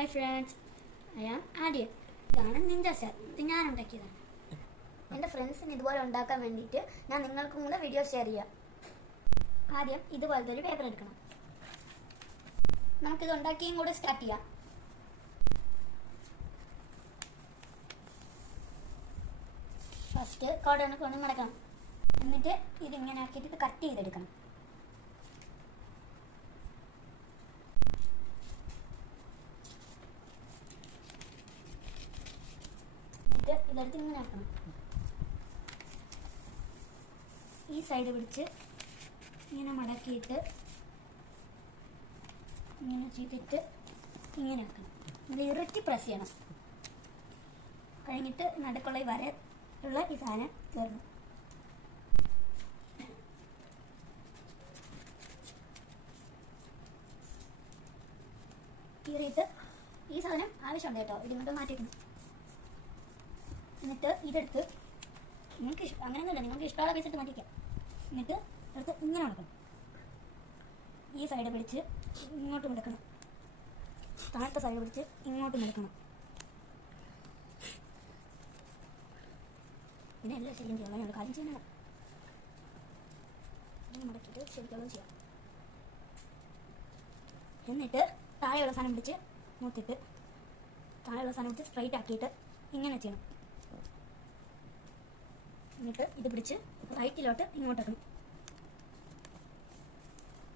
Hi friends, ആദ്യം ഇതാണ് Ninja star. ഇത് ഞാൻ ഉണ്ടാക്കിയതാണ്. എൻ്റെ ഫ്രണ്ട്സിന് ഇതുപോലെ ഉണ്ടാക്കാൻ വേണ്ടിയിട്ട് ഞാൻ നിങ്ങൾക്കും കൂടെ വീഡിയോ ഷെയർ ചെയ്യാം. ആദ്യം ഇതുപോലത്തെ ഒരു പേപ്പർ എടുക്കണം. നമുക്കിത് ഉണ്ടാക്കിയും കൂടെ സ്റ്റാർട്ട് ചെയ്യാം. ഫസ്റ്റ് കോടനെ കൊണ്ട് മടക്കണം. എന്നിട്ട് ഇതിങ്ങനെ ആക്കിയിട്ട് ഇത് കട്ട് ചെയ്തെടുക്കണം. ഇതെടുത്ത് ഇങ്ങനെ ആക്കണം. ഈ സൈഡ് പിടിച്ച് ഇങ്ങനെ മടക്കിയിട്ട് ഇങ്ങനെ ചെയ്തിട്ട് ഇങ്ങനെ ആക്കണം. ഇത് ഇറക്കി പ്രസ് ചെയ്യണം. കഴിഞ്ഞിട്ട് നടുക്കുള്ള ഈ വരയുള്ള ഈ സാധനം കയറണം. കീറിയിട്ട് ഈ സാധനം ആവശ്യമുണ്ട് കേട്ടോ, ഇതിങ്ങോട്ട് മാറ്റിക്കണം. എന്നിട്ട് ഇതെടുത്ത് നിങ്ങൾക്ക് അങ്ങനെയൊന്നുമില്ല, നിങ്ങൾക്ക് ഇഷ്ടമുള്ള പീസ് ഇട്ട് മാറ്റിക്കാം. എന്നിട്ട് എടുത്ത് ഇങ്ങനെ നടക്കണം. ഈ സൈഡ് പിടിച്ച് ഇങ്ങോട്ട് എടുക്കണം. താഴത്തെ സൈഡ് പിടിച്ച് ഇങ്ങോട്ട് എടുക്കണം. പിന്നെ എല്ലാം ശരിക്കും ചെയ്യാം. ഞങ്ങൾ കാര്യം ചെയ്യാനാണ് മടക്കിയിട്ട് ശരിക്കുള്ള ചെയ്യാം. എന്നിട്ട് താഴെയുള്ള സാധനം പിടിച്ച് നോക്കിയിട്ട് താഴെയുള്ള സാധനം പിടിച്ച് സ്ട്രൈറ്റ് ആക്കിയിട്ട് ഇങ്ങനെ ചെയ്യണം. എന്നിട്ട് ഇത് പിടിച്ച് റൈറ്റിലോട്ട് ഇങ്ങോട്ടാക്കണം.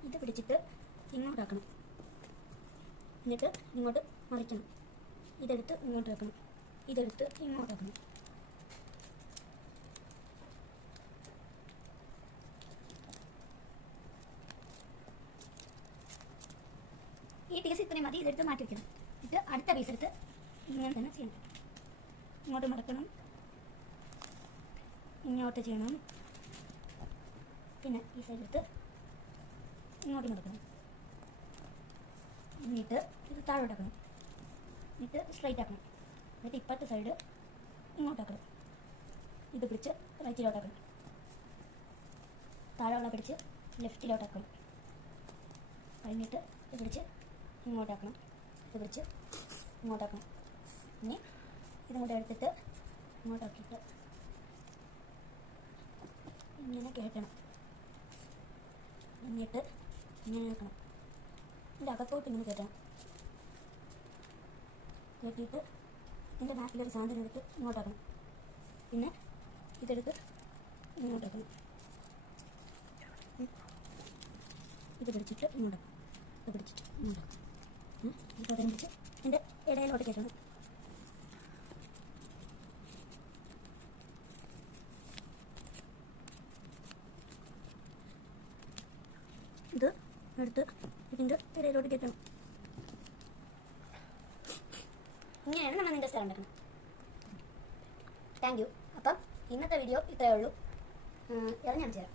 ഇത് പിടിച്ചിട്ട് ഇങ്ങോട്ടാക്കണം. എന്നിട്ട് ഇങ്ങോട്ട് മറിക്കണം. ഇതെടുത്ത് ഇങ്ങോട്ടാക്കണം. ഇതെടുത്ത് ഇങ്ങോട്ടാക്കണം. ഈ പീസ് ഇത്രയും മതി. ഇതെടുത്ത് മാറ്റി വയ്ക്കണം. എന്നിട്ട് അടുത്ത പീസ് എടുത്ത് ഇങ്ങനെ തന്നെ ചെയ്യണം. ഇങ്ങോട്ട് മടക്കണം, ഇങ്ങോട്ട് ചെയ്യണം. പിന്നെ ഈ സൈഡിലെടുത്ത് ഇങ്ങോട്ട് നടക്കണം. എന്നിട്ട് ഇത് താഴോട്ടാക്കണം. എന്നിട്ട് സ്ട്രൈറ്റ് ആക്കണം. എന്നിട്ട് ഇപ്പുറത്തെ സൈഡ് ഇങ്ങോട്ടാക്കണം. ഇത് പിടിച്ച് റൈറ്റിലോട്ടാക്കണം. താഴെയുള്ള പിടിച്ച് ലെഫ്റ്റിലോട്ടാക്കണം. കഴിഞ്ഞിട്ട് ഇത് പിടിച്ച് ഇങ്ങോട്ടാക്കണം. ഇത് പിടിച്ച് ഇങ്ങോട്ടാക്കണം. ഇനി ഇതും കൂടെ എടുത്തിട്ട് ഇങ്ങോട്ടാക്കിയിട്ട് ഇങ്ങനെ കയറ്റണം. എന്നിട്ട് ഇങ്ങനെ വെക്കണം. ഇതിൻ്റെ അകത്തോട്ട് ഇങ്ങനെ കയറ്റണം. കയറ്റിയിട്ട് ഇതിൻ്റെ ബാക്കിലൊരു സാധനം എടുത്ത് ഇങ്ങോട്ടാക്കണം. പിന്നെ ഇതെടുത്ത് ഇങ്ങോട്ടാക്കണം. ഇത് പിടിച്ചിട്ട് ഇങ്ങോട്ടാക്കണം. ഇത് പിടിച്ചിട്ട് ഇങ്ങോട്ടാക്കണം. ഈ സാധനം പിടിച്ച് ഇതിൻ്റെ ഇടയിലോട്ട് കയറ്റണം. ഇത് എടുത്ത് ഇതിൻ്റെ ഇടയിലോട്ട് കയറ്റണം. ഇങ്ങനെയാണ് നമ്മൾ നിൻ്റെ സ്ഥലം ഉണ്ടാക്കണം. Thank you. അപ്പം ഇന്നത്തെ വീഡിയോ ഇത്രയേ ഉള്ളൂ. ഞാൻ ചെയ്യാം.